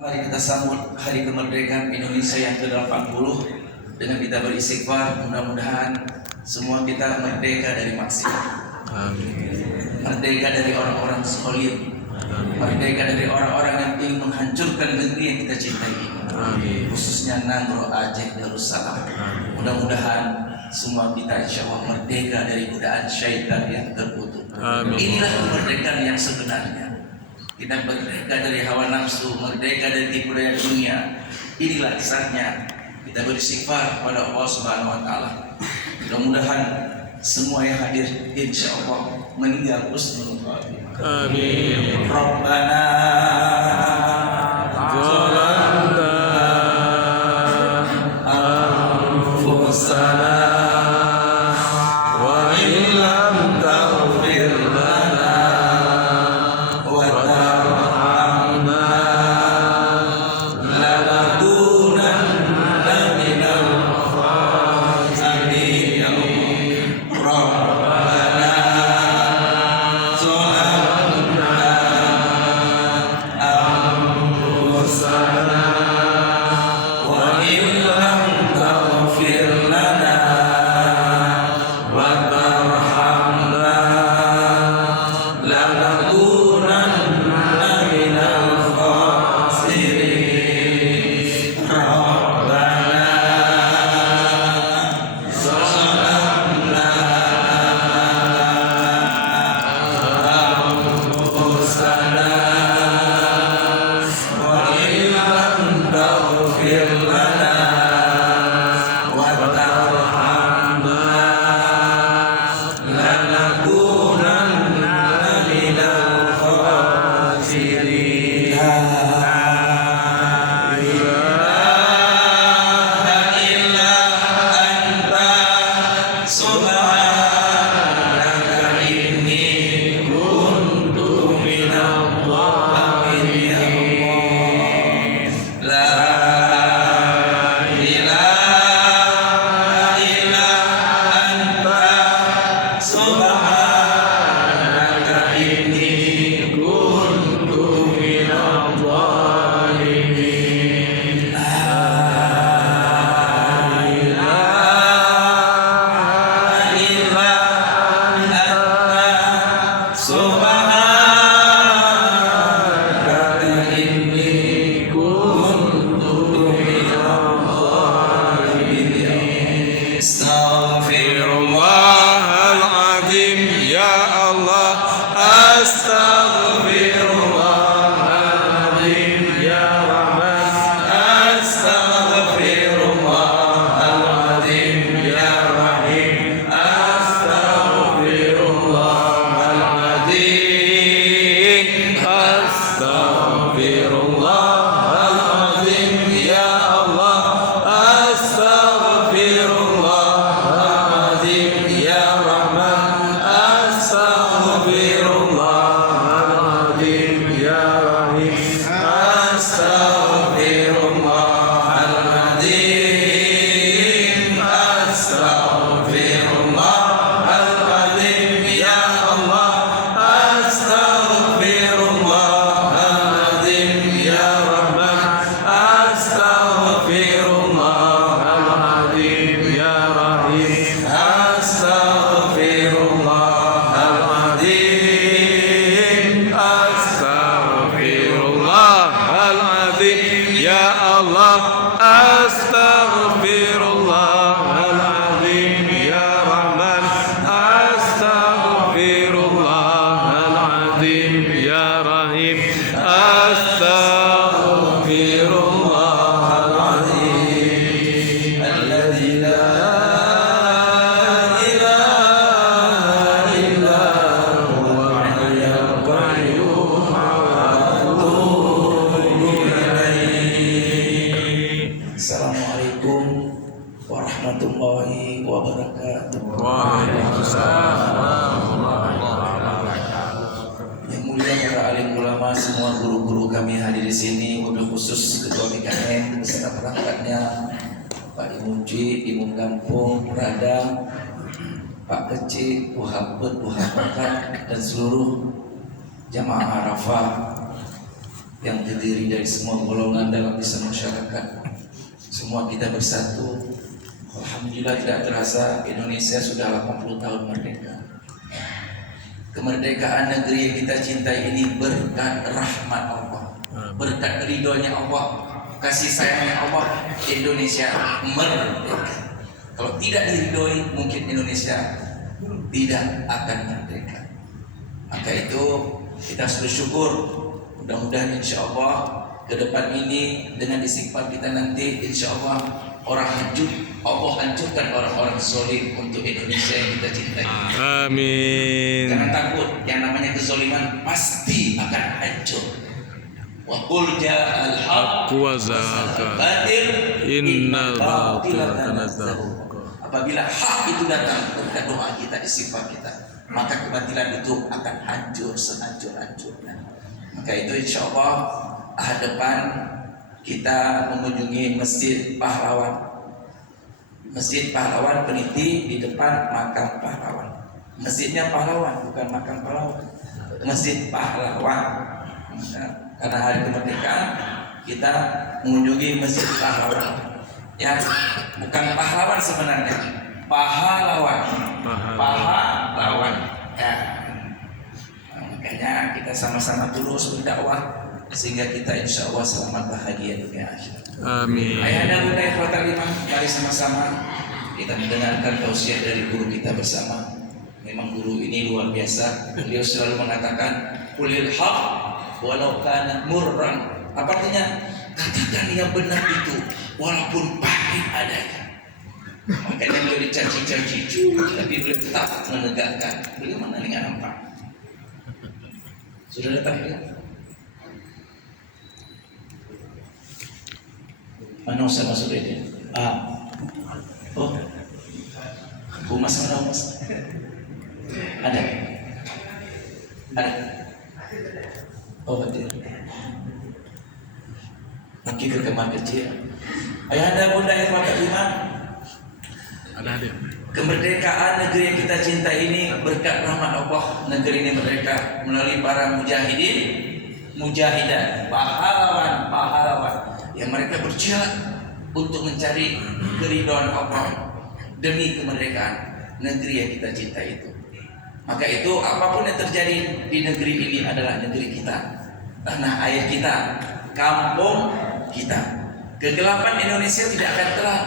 Mari kita sambut hari kemerdekaan Indonesia yang ke-80 dengan kita beristighfar. Mudah-mudahan semua kita merdeka dari maksiat, merdeka dari orang-orang zalim, merdeka dari orang-orang yang ingin menghancurkan negeri yang kita cintai, khususnya Nangro, Aceh, Darussalam. Mudah-mudahan semua kita insya Allah merdeka dari godaan syaitan yang terkutuk. Inilah kemerdekaan yang sebenarnya. Kita merdeka dari hawa nafsu, merdeka dari tipu daya dunia. Inilah saatnya kita beristighfar pada Allah Subhanahu wa taala. Mudah-mudahan semua yang hadir insya Allah meninggal husnul khatimah. Amin. Rabbana zalamna anfusana wa illam taghfir lana wa tarhamna lanakunanna minal khasirin. Rabbana zalamna anfusana wa illam taghfir lana wa tarhamna lanakunanna minal khasirin. Rabbana zalamna anfusana wa illam taghfir lana wa tarhamna lanakunanna minal khasirin. La ilaha illa anta subhanaka inni kuntu minadh dhalimin. La ilaha illa anta subhanaka inni kuntu minadh dhalimin. La ilaha illa anta subhanaka inni kuntu minadh dhalimin. Astaghfirullahaladzim ya Allah, astaghfirullahaladzim ya Rahman, astaghfirullahaladzim ya Rahim, astaghfirullahaladzim, astaghfirullahaladzim ya Allah, astaghfirullahaladzim ya Rahman, astaghfirullahaladzim ya Rahim, astaghfirullahaladzim, astaghfirullahaladzim ya Allah, astaghfirullahaladzim ya Rahman, astaghfirullahaladzim ya Rahim, astaghfirullahaladzim, astaghfirullahaladzim ya Allah, astaghfirullahaladzim ya Rahman, astaghfirullahaladzim ya Rahim, astaghfirullahaladzim. Alladzi la ilaha illa huwal hayyul qayyum atubu ilaih. Assalamualaikum warahmatullahi wabarakatuh. Yang mulia para alim ulama, semua guru-guru kami hadir di sini, wabil khusus Ketua BKM beserta perangkatnya, Pak Imuji, Imam Kampung, Radang, Pak Kecil, Buhabet, Buhabakat, dan seluruh jamaah Arafah yang terdiri dari semua golongan dalam bisa masyarakat. Semua kita bersatu. Alhamdulillah tidak terasa Indonesia sudah 80 tahun merdeka. Kemerdekaan negeri yang kita cintai ini berkat rahmat Allah, berkat ridhonya Allah, kasih sayangnya Allah. Indonesia merdeka. Kalau tidak diridhoi, mungkin Indonesia tidak akan merdeka. Maka itu kita harus bersyukur. Mudah-mudahan insya Allah ke depan ini dengan istighfar kita nanti insya Allah Allah hancurkan orang-orang zalim untuk Indonesia yang kita cintai. Amin. Jangan takut, yang namanya kezaliman pasti akan hancur. Wa qul ja'al haqq wa zahaqal batil innal batila kana zahuqa. Apabila hak itu datang berkat doa kita, istighfar kita, maka kebatilan itu akan hancur sehancur-hancurnya. Maka itu insya Allah ahad depan kita mengunjungi Masjid Pahlawan. Masjid Pahlawan peniti di depan makam pahlawan. Masjidnya pahlawan, bukan makam pahlawan. Masjid Pahlawan. Nah, karena hari kemerdekaan kita mengunjungi Masjid Pahlawan. Ya, bukan pahlawan sebenarnya, pahlawan. Pahlawan. Ya. Nah, makanya kita sama-sama terus berdakwah sehingga kita insya Allah selamat bahagia dunia akhirat. Amin. Ayahanda bunda ikhwatal iman, mari sama-sama kita mendengarkan tausiah dari guru kita bersama. Memang guru ini luar biasa. Beliau selalu mengatakan qulil haq walau kana murran. Apa artinya? Katakan yang benar itu walaupun pahit adanya. Makanya beliau dicaci-caci, tapi beliau tetap menegakkan. Beliau mana dengan nampak? Sudah datang ya? Mana usah masuk ini? Oh, Umas mana Umas? Ada? Oh, betul. Pergi ke kamar kecil. Ayahanda bunda yang mata iman. Ada. Kemerdekaan negeri yang kita cinta ini berkat rahmat Allah. Negeri ini merdeka melalui para mujahidin, mujahidah, pahlawan yang mereka berjihad untuk mencari keridhaan Allah demi kemerdekaan negeri yang kita cinta itu. Maka itu apapun yang terjadi di negeri ini adalah negeri kita, tanah air kita, kampung kita. Kegelapan Indonesia tidak akan terang.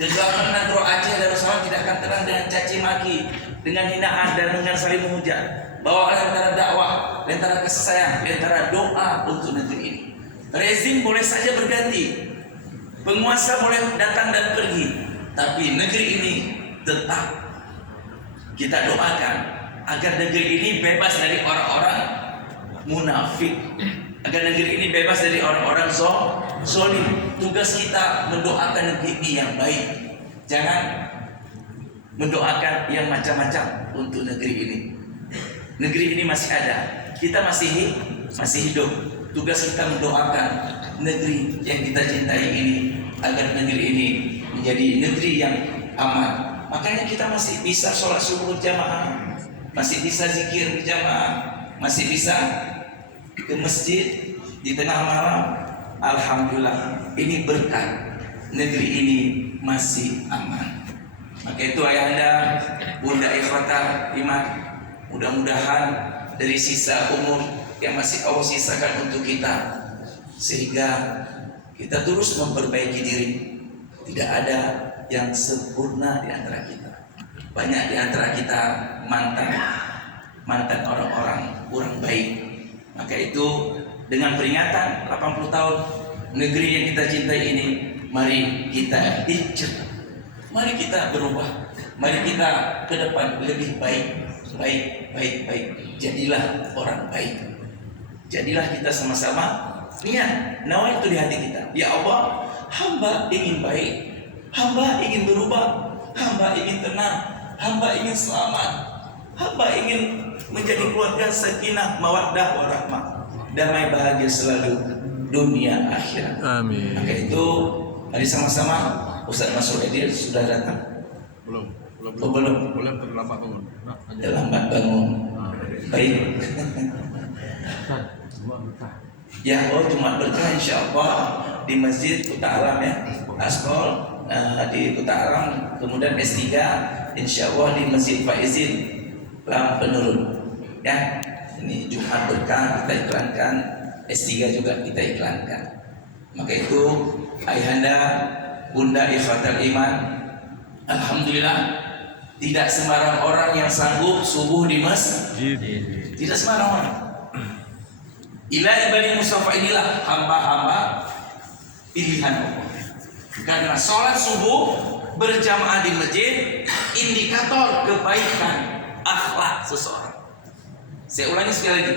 Kegelapan Nagro Aceh dan Darussalam tidak akan terang dengan caci maki, dengan hinaan dan dengan saling menghujat. Bawalah antara dakwah, antara kasih sayang, antara doa untuk negeri ini. Rezim boleh saja berganti, penguasa boleh datang dan pergi, tapi negeri ini tetap kita doakan agar negeri ini bebas dari orang-orang munafik, agar negeri ini bebas dari orang-orang zalim. Tugas kita mendoakan negeri ini yang baik, jangan mendoakan yang macam-macam untuk negeri ini. Negeri ini masih ada, kita masih hidup. Tugas kita mendoakan negeri yang kita cintai ini agar negeri ini menjadi negeri yang aman. Makanya kita masih bisa sholat subuh berjamaah, masih bisa zikir berjamaah, masih bisa ke masjid di tengah malam. Alhamdulillah, ini berkat negeri ini masih aman. Maka itu ayahanda, bunda ikhwatal iman, mudah-mudahan dari sisa umur yang masih Allah sisakan untuk kita, sehingga kita terus memperbaiki diri. Tidak ada yang sempurna di antara kita. Banyak di antara kita mantan orang-orang kurang baik. Maka itu dengan peringatan 80 tahun negeri yang kita cintai ini, mari kita hijrah, mari kita berubah, mari kita ke depan lebih baik. Jadilah orang baik. Jadilah kita sama-sama niat, nawaitu di hati kita. Ya Allah, hamba ingin baik, hamba ingin berubah, hamba ingin tenang, hamba ingin selamat, hamba ingin menjadi keluarga sakinah, mawaddah, warahmah, damai bahagia selalu dunia akhirat. Amin. Maka itu mari sama-sama. Ustaz Masrur Edir sudah datang? Belum terlambat bangun. Terlambat bangun. Baik. Ya, Jumat berkah insya Allah di Masjid Kuta Alam ya, Aspol di Kuta Alam, kemudian S3 insya Allah di Masjid Faizin Lam Penurun ya. Ini Jumat berkah kita iklankan, S3 juga kita iklankan. Maka itu ayahanda, bunda ikhwatal iman, alhamdulillah tidak sembarang orang yang sanggup subuh di masjid. Tidak sembarang orang. Ila ibadi Mustafa inilah hamba-hamba pilihan Allah. Karena sholat subuh berjamaah di masjid indikator kebaikan akhlak seseorang. Saya ulangi sekali lagi.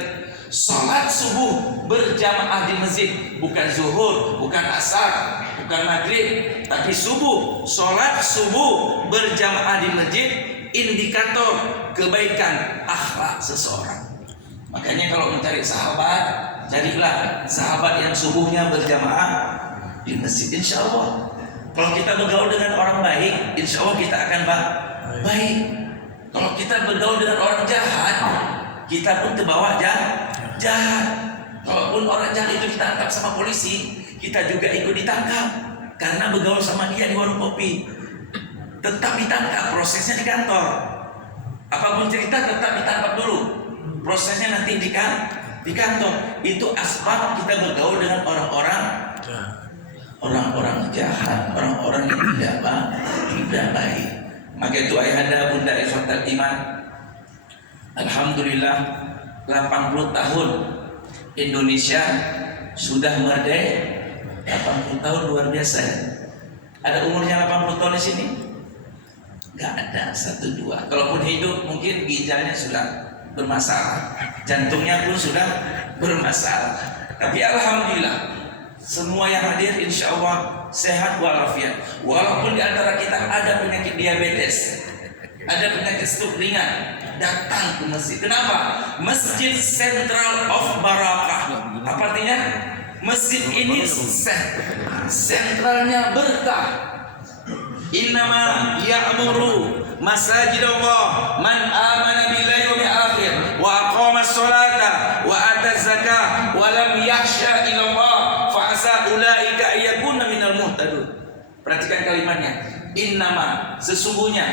Sholat subuh berjamaah di masjid, bukan zuhur, bukan asar, bukan maghrib, tapi subuh. Sholat subuh berjamaah di masjid indikator kebaikan akhlak seseorang. Makanya kalau mencari sahabat, carilah sahabat yang subuhnya berjamaah di masjid. Insya Allah kalau kita bergaul dengan orang baik, insya Allah kita akan baik. Kalau kita bergaul dengan orang jahat, kita pun terbawa jahat. Kalaupun orang jahat itu kita angkat sama polisi, kita juga ikut ditangkap karena bergaul sama dia di warung kopi. Tetap ditangkap, prosesnya di kantor. Apapun cerita tetap ditangkap dulu, prosesnya nanti di kantor. Itu asbab kita bergaul dengan orang-orang jahat, orang-orang yang tidak baik. Maka itu ayahanda, bunda ikhwatal iman, alhamdulillah 80 tahun Indonesia sudah merdeka. 80 tahun luar biasa ya. Ada umurnya 80 tahun di sini? Gak ada, 1, 2. Kalaupun hidup mungkin ginjalnya sudah bermasalah, jantungnya pun sudah bermasalah. Tapi alhamdulillah semua yang hadir insya Allah sehat walafiat. Walaupun di antara kita ada penyakit diabetes, ada penyakit stroke ringan, datang ke masjid. Kenapa? Masjid Central of Barakah. Apa artinya? Masjid ini sentralnya berkah. Innama ya'muru masajid Allah man amana billahi wal yawmil akhir wa aqama as-salata wa ata az-zakah wa lam yakhsha illa Allah fa asa ulaika ayyakuna minal muhtadun. Perhatikan kalimatnya. Innama, sesungguhnya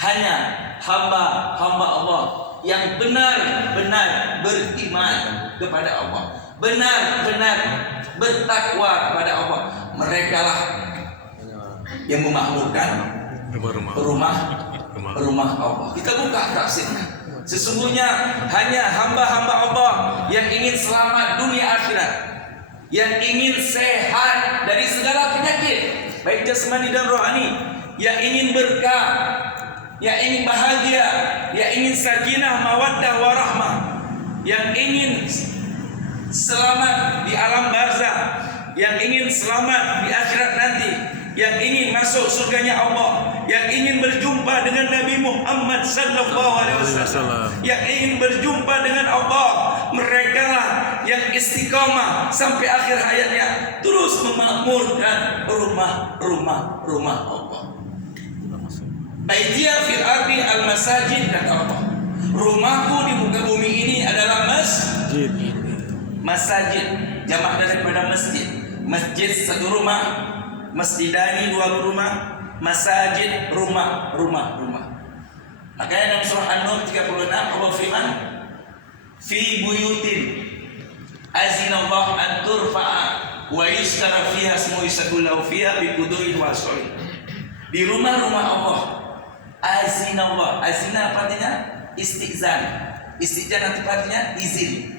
hanya hamba-hamba Allah yang benar-benar beriman kepada Allah, benar-benar bertakwa kepada Allah, merekalah yang memakmurkan rumah Allah. Kita buka tafsirnya. Sesungguhnya hanya hamba-hamba Allah yang ingin selamat dunia akhirat, yang ingin sehat dari segala penyakit baik jasmani dan rohani, yang ingin berkah, yang ingin bahagia, yang ingin sakinah, mawaddah, warahmah, yang ingin selamat di alam barzah, yang ingin selamat di akhirat nanti, yang ingin masuk surganya Allah, yang ingin berjumpa dengan Nabi Muhammad sallallahu alaihi wasallam, yang ingin berjumpa dengan Allah, mereka lah yang istiqamah sampai akhir hayatnya terus memakmurkan rumah Allah. Baitiya fil ardi al masajid, kata Allah. Rumahku di muka bumi ini adalah masjid. Jamak daripada masjid. Masjid satu rumah, masjidani 2 rumah, masajid rumah. Makanya dalam surah An-Nur 36 Allah firman, fi buyutin azinallahu an turfa'a wa yuzkara fiha ismuhu yusabbihu fiha bi qudurin wa sholih. Di rumah-rumah Allah, azinallah. Azina apa artinya? Istizan. Istizan nanti artinya izin.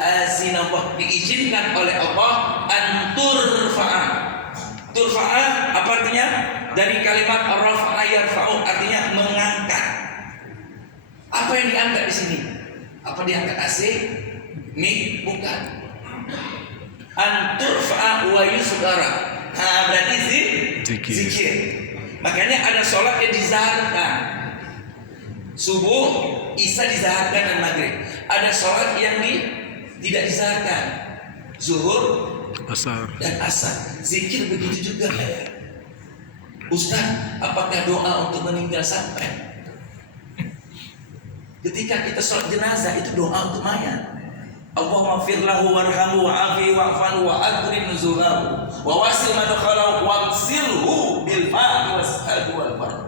Azinallah diizinkan oleh Allah an turfa'a. Turfa'a apa artinya? Dari kalimat rafa'a yarfa'u, artinya mengangkat. Apa yang diangkat di sini? Apa diangkat AC? Mik? Bukan. An turfa'a wa yuzkara. Berarti zikir. Makanya ada sholat yang dizaharkan. Subuh, isya dizaharkan dan maghrib. Ada sholat yang tidak dizaharkan. Zuhur, dan asar. Zikir begitu juga ya. Ustaz, apakah doa untuk meninggal sampai? Ketika kita sholat jenazah itu doa untuk mayat. Allahumma fir lahu warhamhu wa'afihi wa'fanhu wa akrim nuzulahu wa wasil madkhalahu waqsilhu bil ma'i wassalhu wal barr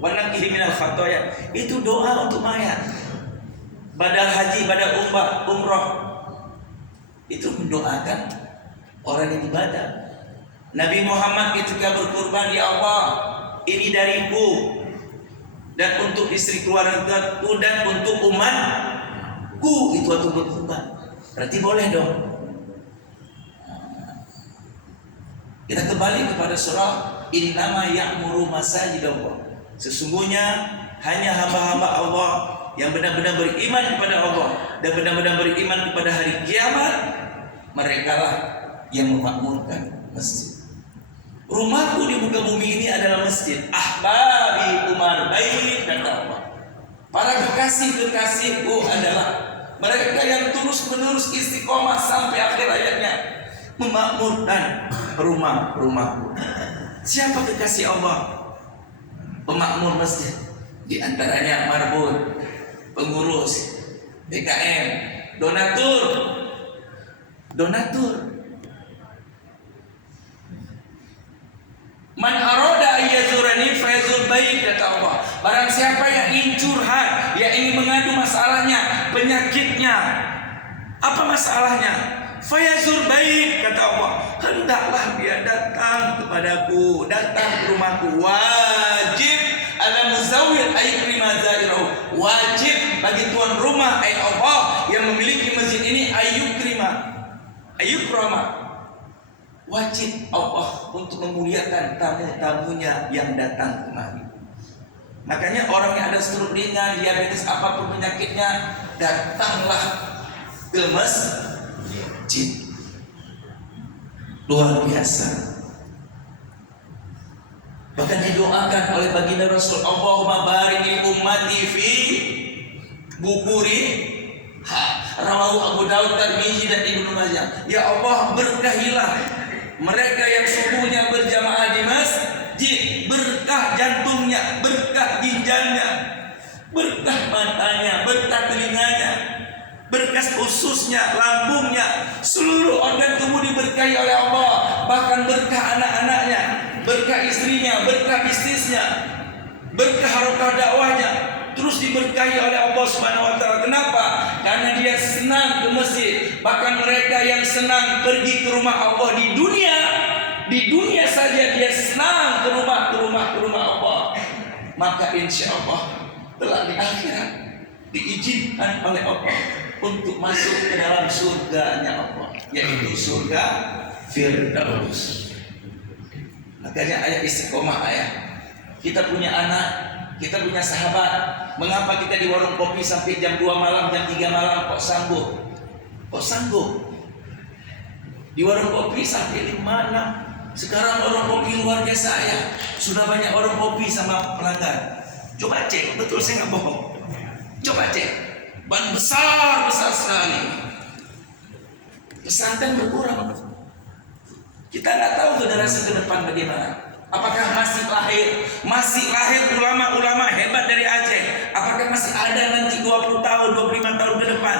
wa naqihi minal khataya. Itu doa untuk mayat. Badal haji, badal umrah itu mendoakan orang yang ibadah. Nabi Muhammad ketika berkurban, ya Allah, ini dariku dan untuk istri keluargaku dan untuk umatku, itu waktu berkurban. Berarti boleh dong. Kita kembali kepada surah Innama ya'muru masajidallah. Sesungguhnya hanya hamba-hamba Allah yang benar-benar beriman kepada Allah dan benar-benar beriman kepada hari kiamat, mereka lah yang memakmurkan masjid. Rumahku di muka bumi ini adalah masjid. Ahbabi Umar Bait, kata Allah. Para kekasih-kekasihku adalah mereka yang terus-menerus istiqomah sampai akhir hayatnya memakmurkan rumah-rumahku. Siapa kekasih Allah? Pemakmur masjid. Di antaranya marbot, pengurus, BKM, donatur. Man aroda ayyazurani fayazur bait, kata Allah. Barang siapa yang ingin curhat, yang ingin mengadu masalahnya, penyakitnya, apa masalahnya? Fayazur bait, kata Allah. Hendaklah dia datang kepadaku, datang ke rumahku. Wajib ala muzawwir ayyukrima zairahu. Wajib bagi tuan rumah Allah yang memiliki masjid ini ayyukrama. Wajib Allah untuk memuliakan tamu-tamunya yang datang kemari. Makanya orang yang ada stroke ringan, diabetes, apapun penyakitnya, datanglah ke masjid. Luar biasa. Bahkan didoakan oleh baginda Rasul, Allahumma barik li ummati fi bukuri rawahu Abu Daud, Tirmidzi dan Ibnu Majah. Ya Allah, berkahilah mereka yang subuhnya berjamaah di masjid, berkah jantungnya, berkah ginjalnya, berkah matanya, berkah telinganya, berkah ususnya, lambungnya, seluruh organ tubuh diberkahi oleh Allah. Bahkan berkah anak-anaknya, berkah istrinya, berkah bisnisnya, berkah harokah dakwahnya, terus diberkahi oleh Allah Subhanahu wa taala. Kenapa? Karena dia senang ke masjid. Bahkan mereka yang senang pergi ke rumah Allah di dunia saja dia senang ke rumah Allah. Maka insya Allah telah di akhirat diizinkan oleh Allah untuk masuk ke dalam surganya Allah, yaitu surga Firdaus. Makanya ayat istiqomah ayat. Kita punya anak, kita punya sahabat. Mengapa kita di warung kopi sampai jam 2 malam, jam 3 malam kok sanggup? Di warung kopi sampai 5, 6. Sekarang warung kopi luar biasa ya. Sudah banyak warung kopi sama pelanggan. Coba cek, betul saya nggak bohong. Coba cek, ban besar sekali. Pesantren berkurang. Kita nggak tahu generasi ke depan bagaimana. Apakah masih lahir ulama-ulama hebat dari Aceh? Apakah masih ada nanti 20 tahun, 25 tahun ke depan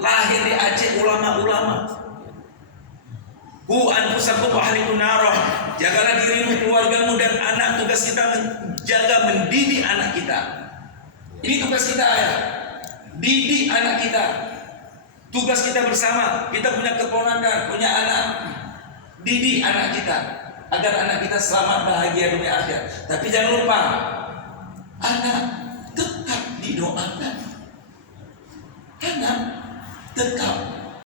lahir di Aceh ulama-ulama? Anfusakum wa ahlikum narah. Jagalah dirimu, keluargamu dan anak. Tugas kita menjaga, mendidik anak kita. Ini tugas kita ya. Didik anak kita. Tugas kita bersama. Kita punya keponakan, punya anak. Didik anak kita agar anak kita selamat, bahagia dunia akhirat. Tapi jangan lupa, anak tetap didoakan. Anak tetap